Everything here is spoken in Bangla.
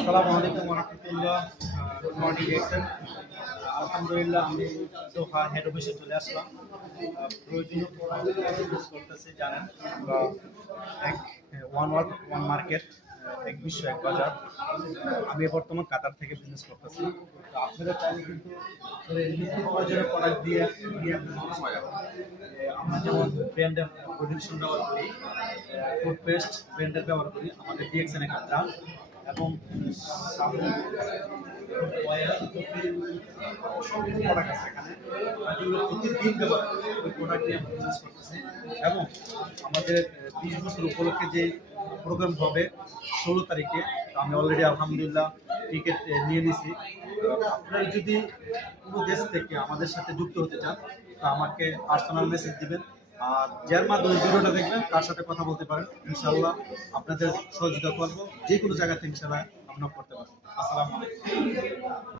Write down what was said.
আসসালামু আলাইকুম রহমতুল্লাহ। Good morning এক্সেন। আলহামদুলিল্লাহ আমি দোহা হেড অফিসে চলে আসলাম। প্রয়োজনীয় বিজনেস করতেছি জানেন আমরা এক ওয়ান ওয়ার্ল্ড ওয়ান মার্কেট, এক বিশ্ব এক বাজার। আমি বর্তমান কাতার থেকে বিজনেস করতেছি। তো আপনারা চাইলে কিন্তু নিত্য প্রয়োজনীয় প্রোডাক্ট দিয়ে আমরা যেমন ব্র্যান্ডের প্রোডাকশন ব্যবহার করি, টুথপেস্ট ব্র্যান্ডের ব্যবহার করি আমাদের ডিএক্সএন একটা, এবং সাবুন, অয়েল, অসংখ্য প্রোডাক্ট আছে এখানে যেগুলো প্রতিদিন ব্যবহার করি। ওই প্রোডাক্ট নিয়ে আমরা বিজনেস করতেছি। এবং আমাদের 20 বছর উপলক্ষে যে প্রোগ্রাম হবে 16 তারিখে, তো আমি অলরেডি আলহামদুলিল্লাহ টিকিট নিয়ে নিছি। আপনারা যদি কোনো দেশ থেকে আমাদের সাথে যুক্ত হতে চান তো আমাকে পার্সোনাল মেসেজ দিবেন, আর যার মাধ্যমে ভিডিওটা দেখবেন তার সাথে কথা বলতে পারেন। ইনশাআল্লাহ আপনাদের সহযোগিতা করবো, যে কোনো জায়গা থেকে ইনশাআল্লাহ আপনারা করতে পারেন। আসসালামু আলাইকুম।